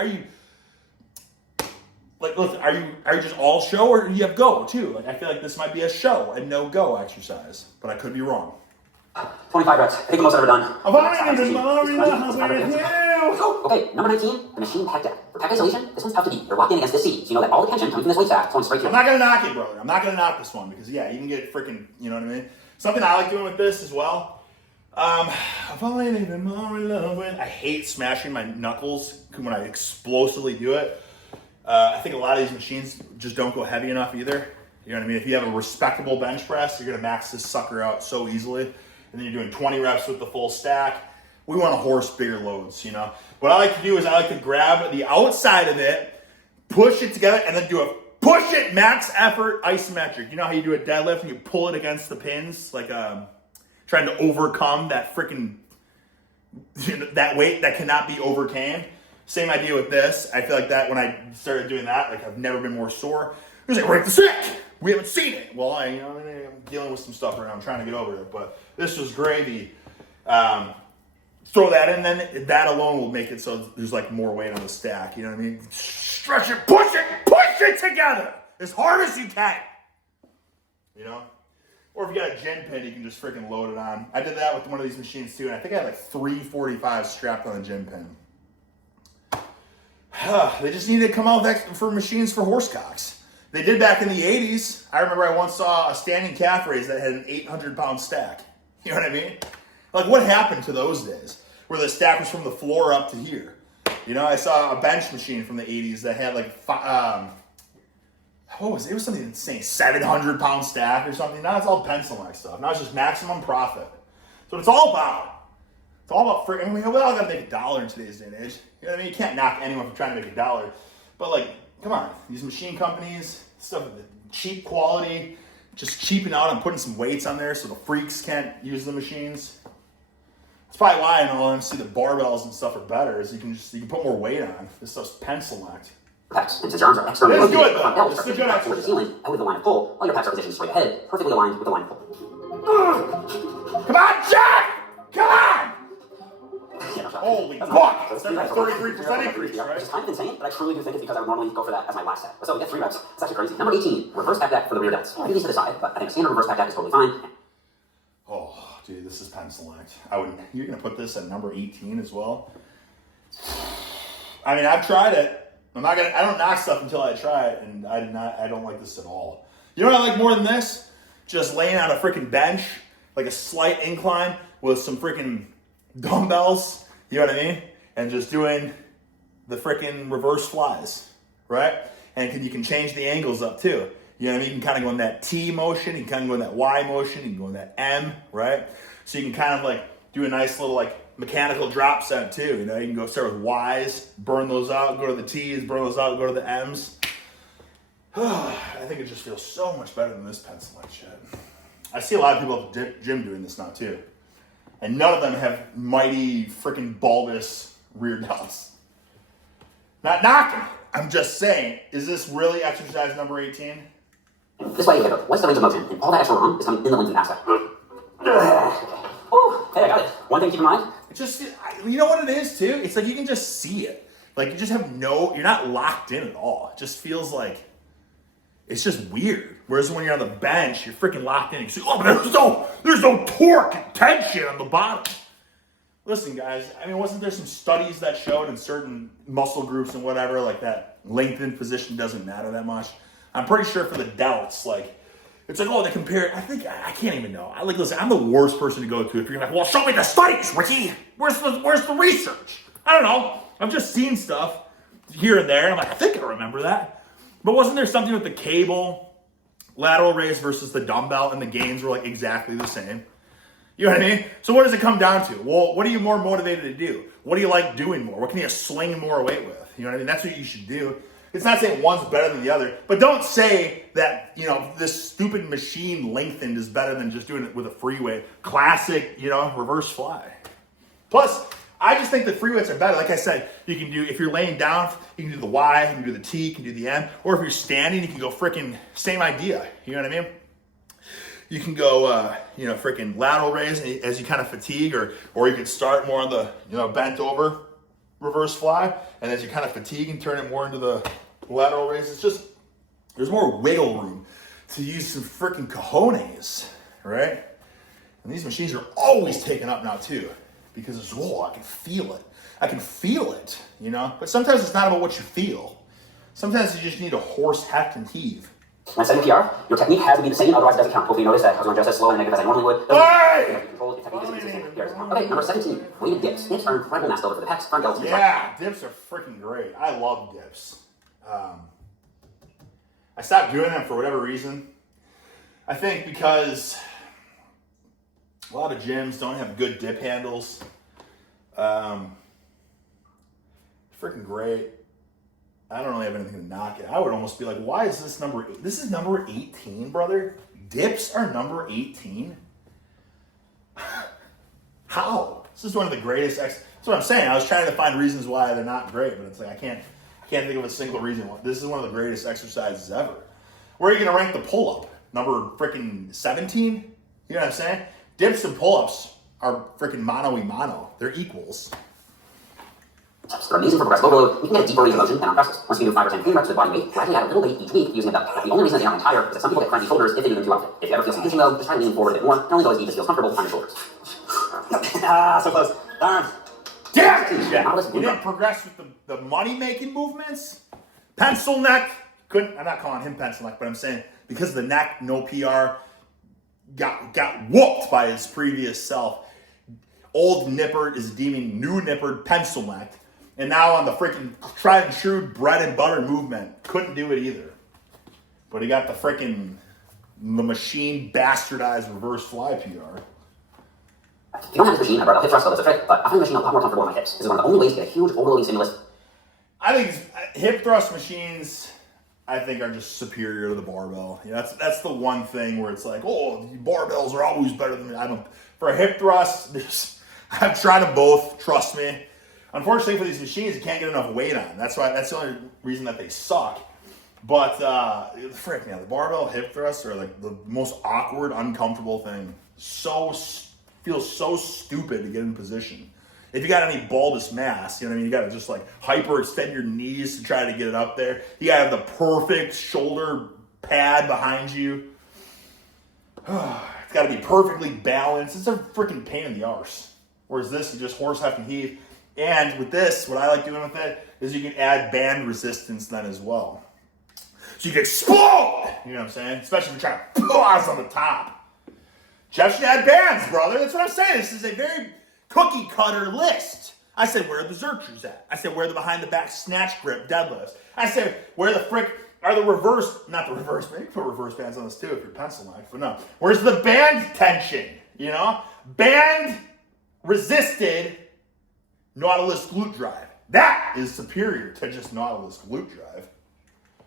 like, listen, are you just all show or do you have go too? Like, I feel like this might be a show and no go exercise, but I could be wrong. 25 reps. I think the most I've ever done. Okay, number 19, the machine pec deck. For pec isolation, this one's tough to beat. You're locked in against this seat, so you know that all the tension coming from this weight stack is going straight to you. I'm not gonna knock it, brother. I'm not gonna knock this one because yeah, you can get freaking, you know what I mean? Something I like doing with this as well. I've only been more in love with. I hate smashing my knuckles when I explosively do it. I think a lot of these machines just don't go heavy enough either. You know what I mean? If you have a respectable bench press, you're gonna max this sucker out so easily. And then you're doing 20 reps with the full stack. We want to horse bigger loads, you know? What I like to do is I like to grab the outside of it, push it together, and then do a push it max effort isometric. You know how you do a deadlift and you pull it against the pins, like trying to overcome that freaking, you know, that weight that cannot be overcame. Same idea with this. I feel like that when I started doing that, like I've never been more sore. It was like, break the sick. We haven't seen it. Well, I'm dealing with some stuff right now. I'm trying to get over it, but this was gravy. Throw that in, then that alone will make it so there's like more weight on the stack. You know what I mean? Stretch it, push it together as hard as you can. You know? Or if you got a gin pin, you can just freaking load it on. I did that with one of these machines too, and I think I had like 345 strapped on a gin pin. They just need to come out for machines for horsecocks. They did back in the 80s. I remember I once saw a standing calf raise that had an 800-pound stack. You know what I mean? Like, what happened to those days where the stack was from the floor up to here? You know, I saw a bench machine from the 80s that had like, what was it? It was something insane, 700-pound stack or something. Now it's all pencil-like stuff. Now it's just maximum profit. So it's all about. It's all about free. I mean, we all got to make $1 in today's day and age. You know what I mean? You can't knock anyone for trying to make $1. But like, come on, these machine companies, stuff, cheap quality, just cheaping out and putting some weights on there so the freaks can't use the machines. That's probably why in all honesty the barbells and stuff are better, is you can put more weight on. This stuff's pencil locked. Pecs, and since your arms are externally It's rotated, good, front though. delt It's starts a good back towards the ceiling, and with the line of pull, all your pecs are positioned straight ahead, perfectly aligned with the line of pull. Come on, Jack! Come on! Yeah, no shot. Holy That's fuck! That's That's a 33% increase, Which right? is kind of insane, but I truly do think it's because I would normally go for that as my last set. So we get 3 reps. It's actually crazy. Number 18, reverse pec deck for the rear delts. I do these to the side, but I think a standard reverse pec deck is totally fine. Oh, dude, this is pencil-locked. You're gonna put this at number 18 as well? I mean, I've tried it. I don't knock stuff until I try it, and I don't like this at all. You know what I like more than this? Just laying on a freaking bench, like a slight incline with some freaking dumbbells, you know what I mean? And just doing the freaking reverse flies, right? And you can change the angles up too. You know what I mean? You can kind of go in that T motion, you can kind of go in that Y motion, you can go in that M, right? So you can kind of like do a nice little like mechanical drop set too. You know, you can go start with Y's, burn those out, go to the T's, burn those out, go to the M's. I think it just feels so much better than this pencil-like shit. I see a lot of people at the gym doing this now too. And none of them have mighty freaking bulbous rear delts. Not knocking. I'm just saying, is this really exercise number 18? This way you go. What's the range of motion? And all that extra room is coming in the length aspect. Oh, hey, I got it. One thing to keep in mind. You know what it is too? It's like you can just see it. Like you just have you're not locked in at all. It just feels like, it's just weird. Whereas when you're on the bench, you're freaking locked in. You see, oh, but there's no torque and tension on the bottom. Listen, guys, I mean, wasn't there some studies that showed in certain muscle groups and whatever, like that lengthened position doesn't matter that much? I'm pretty sure for the delts, like, it's like, oh, they compare, I can't even know. Listen, I'm the worst person to go to if you're like, well, show me the studies, Ricky. Where's the research? I don't know. I've just seen stuff here and there, and I'm like, I think I remember that. But wasn't there something with the cable, lateral raise versus the dumbbell, and the gains were like exactly the same? You know what I mean? So what does it come down to? Well, what are you more motivated to do? What do you like doing more? What can you sling more weight with? You know what I mean? That's what you should do. It's not saying one's better than the other, but don't say that, you know, this stupid machine lengthened is better than just doing it with a free weight. Classic, you know, reverse fly. Plus, I just think the free weights are better. Like I said, you can do, if you're laying down, you can do the Y, you can do the T, you can do the M, or if you're standing, you can go freaking same idea. You know what I mean? You can go, you know, freaking lateral raise as you kind of fatigue, or you can start more on the, you know, bent over reverse fly, and as you kind of fatigue and turn it more into the lateral raise. It's just, there's more wiggle room to use some freaking cojones, right? And these machines are always taken up now too, because it's, whoa, I can feel it. I can feel it, you know? But sometimes it's not about what you feel. Sometimes you just need a horse heft and heave. When setting PR, your technique has to be the same, otherwise it doesn't count. Hopefully you notice that I was going just as slow and negative as I normally would. Hey! Control, your technique is consistent. Okay, number 17, weighted dips. Dips are incredible mass builder for the pecs, front delts, and yeah, dips are freaking great. I love dips. I stopped doing them for whatever reason. I think because a lot of gyms don't have good dip handles. Freaking great. I don't really have anything to knock it. I would almost be like, why is this number 8? This is number 18, brother. Dips are number 18. How? This is one of the greatest. That's what I'm saying. I was trying to find reasons why they're not great, but it's like I can't think of a single reason why. This is one of the greatest exercises ever. Where are you gonna rank the pull-up? Number freaking 17? You know what I'm saying? Dips and pull-ups are freaking mano-y-mano. They're equals. They're amazing for progressive overload. You can get a deeper range of motion than on presses. Once you do 5 or 10 clean reps with body weight, gradually add a little weight each week using a belt. The only reason that they aren't entire is that some people get crunchy shoulders if they do them too often. If you ever feel some tension though, just try leaning forward a bit more. It only goes as deep as feels comfortable on your shoulders. So close. Darn. Damn it, Jeff. You didn't progress with the money-making movements? Pencil neck. I'm not calling him pencil neck, but I'm saying because of the neck, no PR, got whooped by his previous self. Old Nippard is deeming new Nippard pencil neck. And now on the freaking tried and true bread and butter movement, couldn't do it either. But he got the machine bastardized reverse fly PR. If you don't have this machine, I brought up hip thrust, so that's a trick, but I find the machine a lot more comfortable on my hips. This is one of the only ways to get a huge overloading stimulus. I think hip thrust machines, I think, are just superior to the barbell. Yeah, that's the one thing where it's like, oh, the barbells are always better than me. For a hip thrust, I've tried them both, trust me. Unfortunately for these machines, you can't get enough weight on. That's the only reason that they suck. But frick, man, the barbell hip thrusts are like the most awkward, uncomfortable thing. Feels so stupid to get in position. If you got any bulbous mass, you know what I mean? You got to just like hyperextend your knees to try to get it up there. You got to have the perfect shoulder pad behind you. It's got to be perfectly balanced. It's a freaking pain in the arse. Whereas this, you just horse heft and heave. And with this, what I like doing with it is you can add band resistance then as well. So you can explode! You know what I'm saying? Especially if you're trying to pause on the top. Jeff should add bands, brother. That's what I'm saying. This is a very cookie cutter list. I said, where are the Zerchers at? I said, where are the behind the back snatch grip deadlifts? I said, where the frick are the reverse, not the reverse, maybe put reverse bands on this too if you're pencil knife, but no. Where's the band tension? You know? Band resisted Nautilus glute drive. That is superior to just Nautilus glute drive.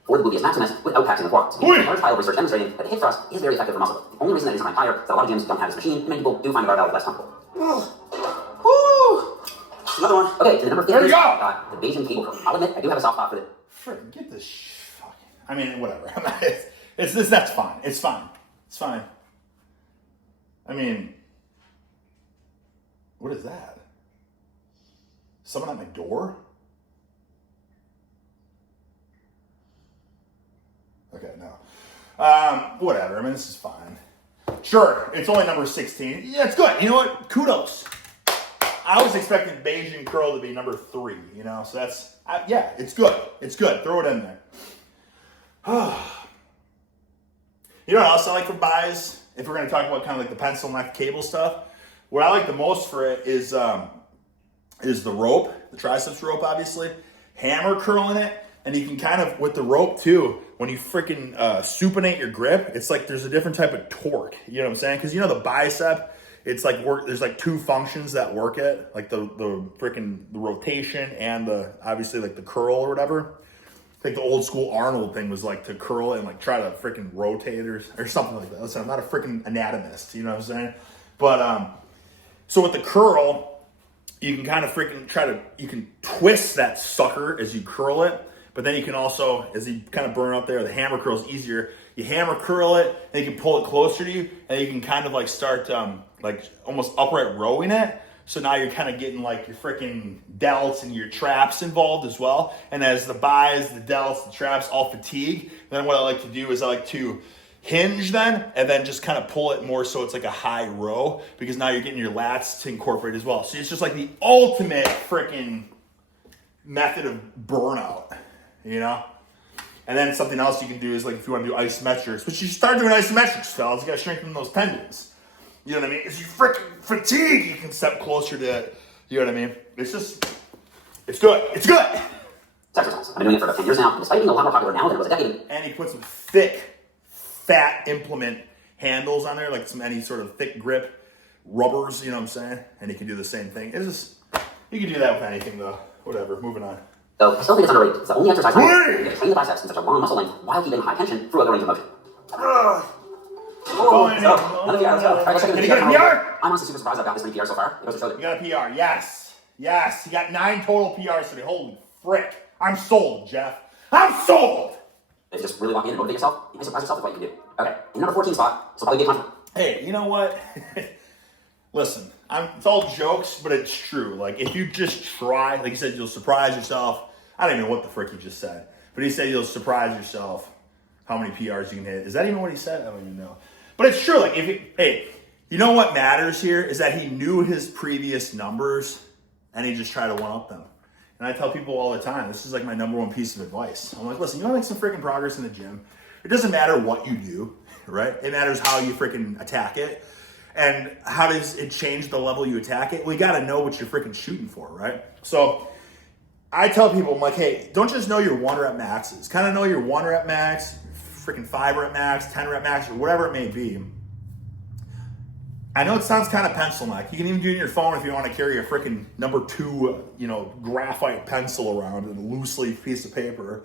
Or the gluteus maximus without taxing the quads. Large pile of research demonstrating that the hip thrust is very effective for muscle. The only reason that it isn't higher is that a lot of gyms don't have this machine, and many people do find the barbell less comfortable. Another one. Okay, to the number 30. There we go. The Bayesian cable curl. I'll admit, I do have a soft spot for it. Frick, get this fucking... I mean, whatever. That's fine. It's fine. It's fine. I mean... What is that? Someone at my door? Okay, no. Whatever. I mean, this is fine. Sure, it's only number 16. Yeah, it's good. You know what? Kudos. I was expecting Bayesian curl to be number 3, you know? So that's, yeah, it's good. It's good. Throw it in there. You know what else I like for buys? If we're going to talk about kind of like the pencil neck cable stuff, what I like the most for it is the rope, the triceps rope, obviously. Hammer curling it, and you can kind of, with the rope too, when you freaking supinate your grip, it's like there's a different type of torque. You know what I'm saying? Because you know the bicep, it's like there's like 2 functions that work it, like the rotation and the obviously like the curl or whatever. I think the old school Arnold thing was like to curl it and like try to freaking rotate or something like that. Listen, I'm not a freaking anatomist, you know what I'm saying? But so with the curl, you can kind of freaking you can twist that sucker as you curl it. But then you can also, as you kind of burn up there, the hammer curl is easier. You hammer curl it, and you can pull it closer to you, and you can kind of like start like almost upright rowing it. So now you're kind of getting like your freaking delts and your traps involved as well. And as the buys, the delts, the traps all fatigue, then what I like to do is I like to hinge then, and then just kind of pull it more so it's like a high row, because now you're getting your lats to incorporate as well. So it's just like the ultimate freaking method of burnout, you know? And then something else you can do is like if you want to do isometrics, which you start doing isometrics, fellas, you got to strengthen those tendons. You know what I mean? As you freaking fatigue, you can step closer to it. You know what I mean? It's just, it's good. It's good. It's exercise. I've been doing it for about 10 years now, and despite being a lot more popular now than it was a decade ago. And he put some thick, fat implement handles on there, like any sort of thick grip rubbers, you know what I'm saying? And he can do the same thing. It's just, you can do that with anything though. Whatever, moving on. So I still think it's underrated. It's the only exercise you can train the biceps in such a long muscle length while keeping high tension through other range of motion. Let's go. Another PR, let's go. All right, let's check in Did he get a PR? I'm honestly super surprised I've got this many PRs so far. It goes to show that. You got a PR, yes. Yes, he got 9 total PRs today. Holy frick. I'm sold, Jeff. I'm sold. If you just really lock in and motivate yourself, you may surprise yourself with what you can do. Okay, in number 14 spot, so probably be a confident. Hey, you know what? Listen, it's all jokes, but it's true. Like, if you just try, like you said, you'll surprise yourself. I don't even know what the frick he just said, but he said you'll surprise yourself how many PRs you can hit. Is that even what he said? I don't even know. But it's true. Like, hey, you know what matters here is that he knew his previous numbers and he just tried to one-up them. And I tell people all the time, this is like my number one piece of advice. I'm like, listen, you want to make some freaking progress in the gym? It doesn't matter what you do, right? It matters how you freaking attack it. And how does it change the level you attack it? Well, you got to know what you're freaking shooting for, right? So I tell people, I'm like, hey, don't just know your 1 rep maxes. Kind of know your 1 rep max, freaking 5 rep max, 10 rep max, or whatever it may be. I know it sounds kind of pencil neck. You can even do it in your phone if you want to carry a freaking number 2, graphite pencil around and a loose leaf piece of paper.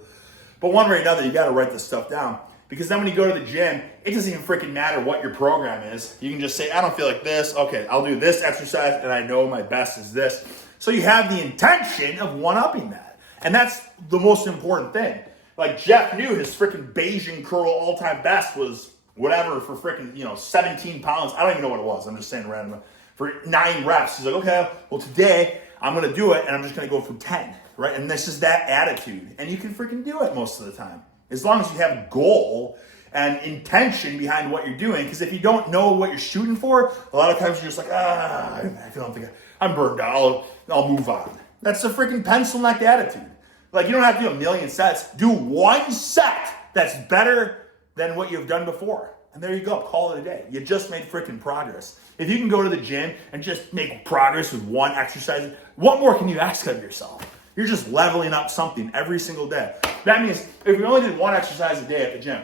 But one way or another, you got to write this stuff down. Because then when you go to the gym, it doesn't even freaking matter what your program is. You can just say, I don't feel like this. Okay, I'll do this exercise, and I know my best is this. So you have the intention of one-upping that. And that's the most important thing. Like Jeff knew his freaking Bayesian curl all-time best was whatever for freaking, 17 pounds. I don't even know what it was. I'm just saying random. For 9 reps. He's like, okay, well today I'm going to do it, and I'm just going to go for 10, right? And this is that attitude. And you can freaking do it most of the time. As long as you have a goal and intention behind what you're doing. Because if you don't know what you're shooting for, a lot of times you're just like, I don't think I'm burned out. I'll move on. That's the freaking pencil neck attitude. Like, you don't have to do a million sets. Do 1 set that's better than what you've done before. And there you go. Call it a day. You just made freaking progress. If you can go to the gym and just make progress with 1 exercise, what more can you ask of yourself? You're just leveling up something every single day. That means if you only did 1 exercise a day at the gym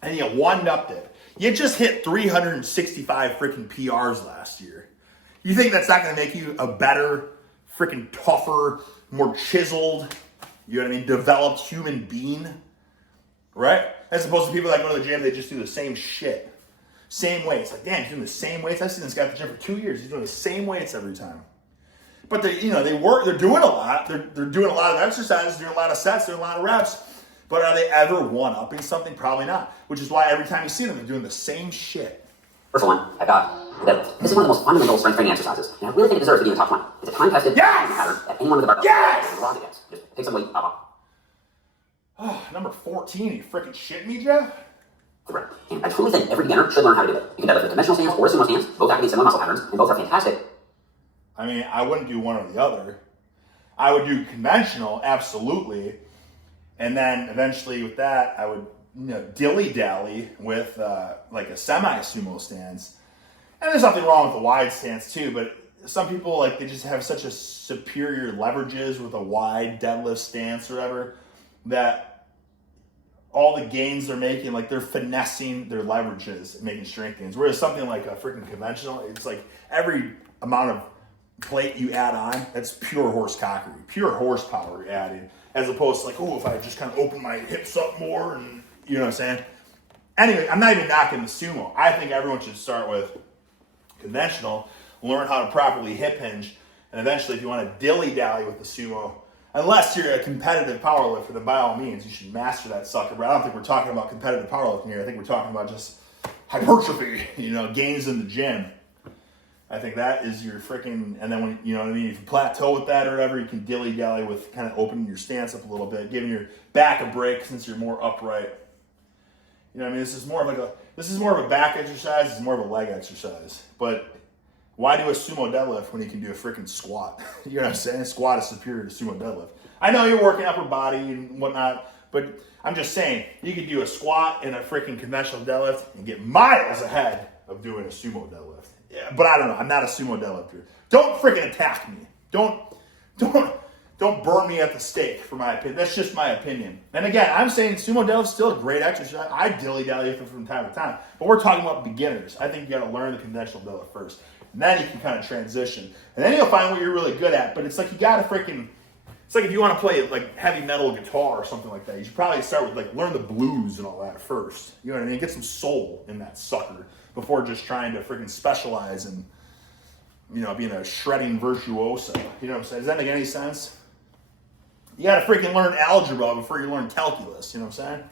and you one-upped it, you just hit 365 freaking PRs last year. You think that's not going to make you a better, freaking tougher, more chiseled, developed human being? Right? As opposed to people that go to the gym, they just do the same shit. Same weights. Like, damn, he's doing the same weights. I've seen this guy at the gym for 2 years. He's doing the same weights every time. But they're doing a lot. They're doing a lot of exercises, doing a lot of sets, doing a lot of reps. But are they ever one-upping something? Probably not. Which is why every time you see them, they're doing the same shit. First one, I got the deadlift. This is one of the most fundamental strength training exercises, and I really think it deserves to be in the top 20. It's a time-tested pattern that anyone with a barbell can rock against. Just take some weight up. Oh, number 14. Are you freaking shitting me, Jeff? Correct. And I truly think every beginner should learn how to do it. You can deadlift with conventional stance or sumo stance. Both activate similar muscle patterns, and both are fantastic. I mean, I wouldn't do one or the other. I would do conventional, absolutely. And then eventually with that, I would dilly-dally with like a semi-sumo stance. And there's nothing wrong with the wide stance too, but some people, they just have such a superior leverages with a wide deadlift stance or whatever, that all the gains they're making, they're finessing their leverages and making strength gains. Whereas something like a freaking conventional, it's like every amount of plate you add on, that's pure horsecockery, pure horsepower added, as opposed to if I just kind of open my hips up more and, you know what I'm saying? Anyway, I'm not even knocking the sumo. I think everyone should start with conventional, learn how to properly hip hinge, and eventually if you want to dilly-dally with the sumo, unless you're a competitive powerlifter, then by all means, you should master that sucker. But I don't think we're talking about competitive powerlifting here. I think we're talking about just hypertrophy, gains in the gym. I think that is your freaking, and then when, you know what I mean, if you plateau with that or whatever, you can dilly-dally with kind of opening your stance up a little bit, giving your back a break since you're more upright. You know what I mean? This is more of a back exercise, it's more of a leg exercise. But why do a sumo deadlift when you can do a freaking squat? You know what I'm saying? Squat is superior to sumo deadlift. I know you're working upper body and whatnot, but I'm just saying, you could do a squat and a freaking conventional deadlift and get miles ahead of doing a sumo deadlift. Yeah, but I don't know. I'm not a sumo deadlifter. Don't freaking attack me. Don't burn me at the stake for my opinion. That's just my opinion. And again, I'm saying sumo deadlift's still a great exercise. I dilly-dally with it from time to time. But we're talking about beginners. I think you got to learn the conventional deadlift first. And then you can kind of transition. And then you'll find what you're really good at. But it's like you got to freaking... It's like if you want to play like heavy metal guitar or something like that, you should probably start with like learn the blues and all that first. You know what I mean? Get some soul in that sucker before just trying to freaking specialize in, you know, being a shredding virtuoso. You know what I'm saying? Does that make any sense? You got to freaking learn algebra before you learn calculus. You know what I'm saying?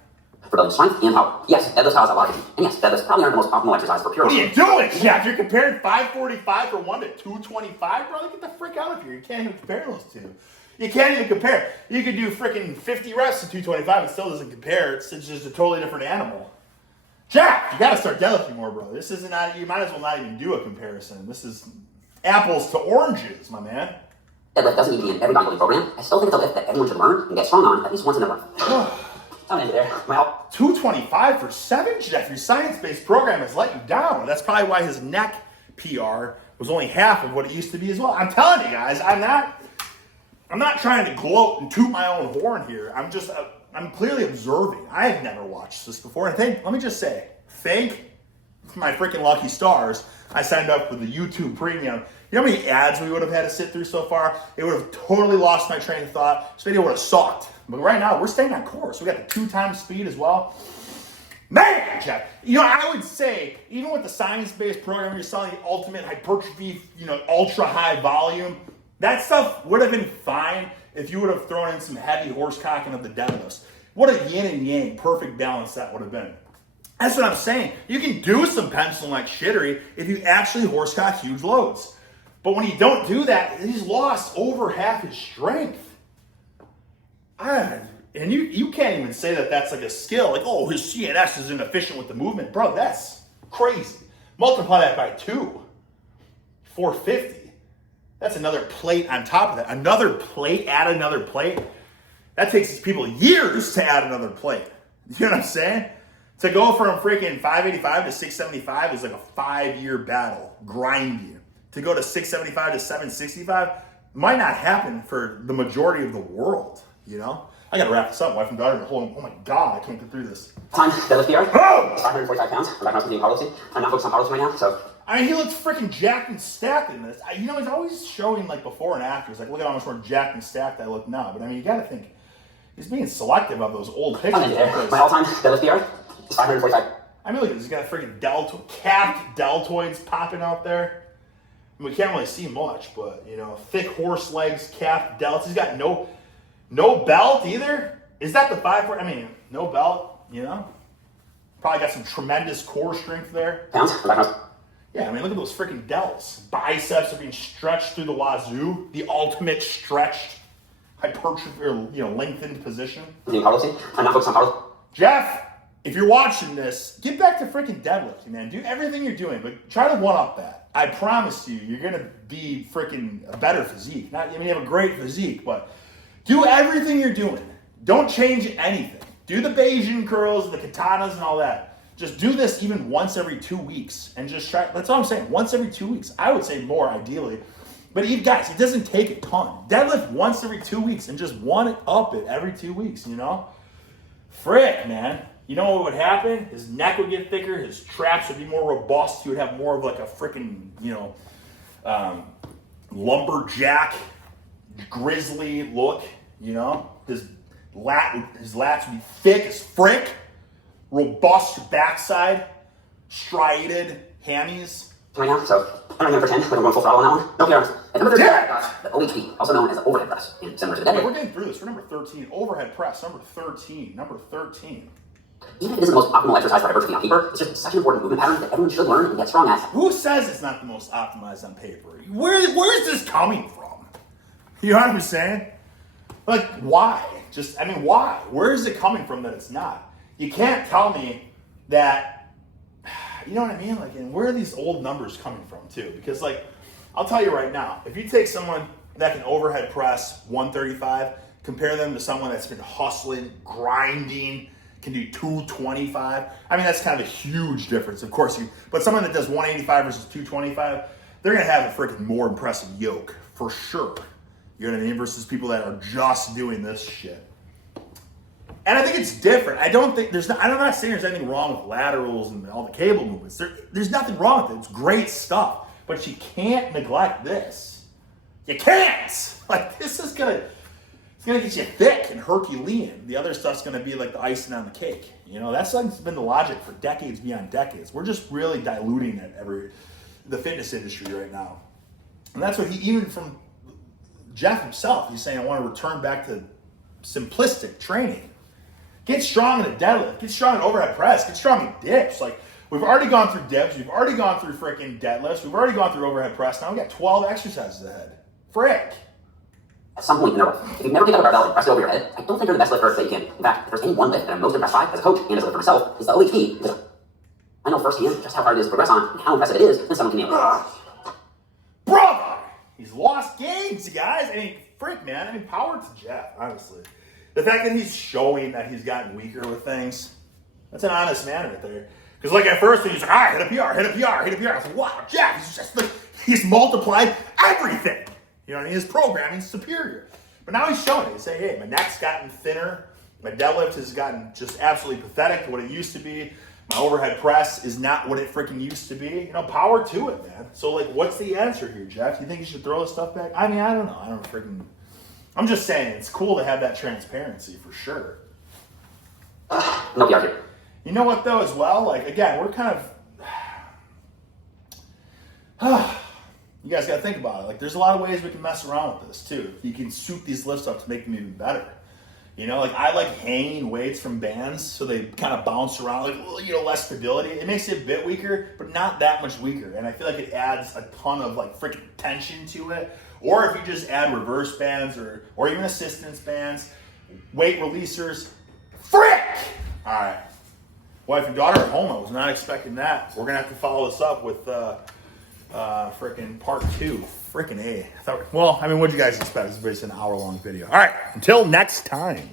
For building strength and power. Yes, deadlifts has a lot of it. And yes, deadlifts probably aren't the most optimal exercise for pure. What are you doing, Jeff? You're comparing 545 for one to 225, brother? Get the frick out of here. You can't even compare those two. You can't even compare. You could do freaking 50 reps to 225. It still doesn't compare. It's just a totally different animal. Jack, you got to start deadlifting more, brother. This isn't. You might as well not even do a comparison. This is apples to oranges, my man. Deadlift doesn't need to be in every bodybuilding program. I still think it's a lift that everyone should learn and get strong on at least once in their life. I'm into there. 225 for 7, Jeff. Your science-based program has let you down. That's probably why his neck PR was only half of what it used to be as well. I'm telling you guys, I'm not trying to gloat and toot my own horn here. I'm clearly observing. I have never watched this before. And let me just say, thank my freaking lucky stars, I signed up for the YouTube Premium. You know how many ads we would have had to sit through so far? It would have totally lost my train of thought. This video would have sucked. But right now, we're staying on course. We got the 2x speed as well. Man, Jeff, you know, I would say, even with the science-based program, you're selling the ultimate hypertrophy, you know, ultra-high volume, that stuff would have been fine if you would have thrown in some heavy horse cocking of the deadlifts. What a yin and yang, perfect balance that would have been. That's what I'm saying. You can do some pencil like shittery if you actually horse cock huge loads. But when you don't do that, he's lost over half his strength. And you can't even say that that's like a skill. Like, oh, his CNS is inefficient with the movement. Bro, that's crazy. Multiply that by 2. 450. That's another plate on top of that. Another plate, add another plate. That takes people years to add another plate. You know what I'm saying? To go from freaking 585 to 675 is like a 5-year battle, grinding. To go to 675 to 765 might not happen for the majority of the world, you know? I gotta wrap this up. Wife and daughter are holding, oh my God, I can't get through this. Time, deadlift PR. Oh! 545 pounds. I'm back on something powerlifting. I'm not focused on powerlifting right now, so. I mean, he looks freaking jacked and stacked in this. You know, he's always showing like before and after. It's like, look at how much more jacked and stacked I look now. But I mean, you gotta think, he's being selective of those old pictures. I'm in there. My all-time deadlift PR is 545. I mean, look at this. He's got freaking capped deltoids popping out there. I mean, we can't really see much, but, you know, thick horse legs, capped delts. He's got no belt either. Is that the 5? I mean, no belt, you know? Probably got some tremendous core strength there. Pounds? Yeah, I mean, look at those freaking delts. Biceps are being stretched through the wazoo. The ultimate stretched hypertrophy or, you know, lengthened position. I'm not focused on powerlifting. Jeff, if you're watching this, get back to freaking deadlifting, man. Do everything you're doing, but try to one-up that. I promise you, you're gonna be freaking a better physique. You have a great physique, but do everything you're doing. Don't change anything. Do the Bayesian curls, the katanas, and all that. Just do this even once every 2 weeks, and just try. That's all I'm saying. Once every 2 weeks. I would say more ideally, but you guys, it doesn't take a ton. Deadlift once every 2 weeks, and just one-up it every 2 weeks. You know, frick, man. You know what would happen? His neck would get thicker, his traps would be more robust, he would have more of like a freaking, you know, lumberjack, grizzly look, you know? His lats would be thick as frick, robust backside, striated hammies. Right now, so I'm not going to pretend like I'm going full throttle on that one. No PRs. At number 13, the OHP, also known as the overhead press, and similar to the deadlift. We're getting through this. We're number 13, overhead press, number 13. Even if it isn't the most optimal exercise for hypertrophy on paper, it's just such an important movement pattern that everyone should learn and get strong at. Who says it's not the most optimized on paper? Where's this coming from? You know what I'm saying? Like, why? Why? Where is it coming from that it's not? You can't tell me that, you know what I mean? Like, and where are these old numbers coming from too? Because like, I'll tell you right now, if you take someone that can overhead press 135, compare them to someone that's been hustling, grinding, can do 225. I mean, that's kind of a huge difference. Of course, but someone that does 185 versus 225, they're gonna have a freaking more impressive yoke for sure. You know what I mean? Versus people that are just doing this shit. And I think it's different. I'm not saying there's anything wrong with laterals and all the cable movements. There's nothing wrong with it. It's great stuff. But you can't neglect this. You can't. Like, this is gonna get you thick and Herculean. The other stuff's gonna be like the icing on the cake. You know, that's like been the logic for decades beyond decades. We're just really diluting the fitness industry right now. And that's what even from Jeff himself, he's saying, I want to return back to simplistic training. Get strong in a deadlift, get strong in overhead press, get strong in dips. Like, we've already gone through dips, we've already gone through freaking deadlifts, we've already gone through overhead press. Now we got 12 exercises ahead. Frick. At some point in their life, if you've never picked up a barbell and pressed it over your head, I don't think you're the best lifter that you can. In fact, if there's any one lift that I'm most impressed by as a coach and as a lifter myself, it's the OHP, because I know firsthand just how hard it is to progress on and how impressive it is when someone can nail it. Brother! He's lost gains, guys. I mean, frick, man. I mean, power to Jeff, honestly. The fact that he's showing that he's gotten weaker with things, that's an honest man right there. Because like at first, he's like, hit a PR, hit a PR, hit a PR. I was like, wow, Jeff, he's just like, he's multiplied everything. You know what I mean? His programming's superior. But now he's showing it. He's saying, hey, my neck's gotten thinner. My deadlift has gotten just absolutely pathetic to what it used to be. My overhead press is not what it freaking used to be. You know, power to it, man. So, like, what's the answer here, Jeff? You think you should throw this stuff back? I mean, I don't know. I'm just saying, it's cool to have that transparency for sure. No PR here. You know what, though, as well? Like, again, we're kind of... You guys got to think about it. Like, there's a lot of ways we can mess around with this, too. You can suit these lifts up to make them even better. You know, like, I like hanging weights from bands so they kind of bounce around, like, you know, less stability. It makes it a bit weaker, but not that much weaker. And I feel like it adds a ton of, like, freaking tension to it. Or if you just add reverse bands or even assistance bands, weight releasers, frick! All right. Wife and daughter at home, I was not expecting that. We're going to have to follow this up with freaking part 2. Freaking A. What'd you guys expect? This is basically an hour-long video. All right, until next time.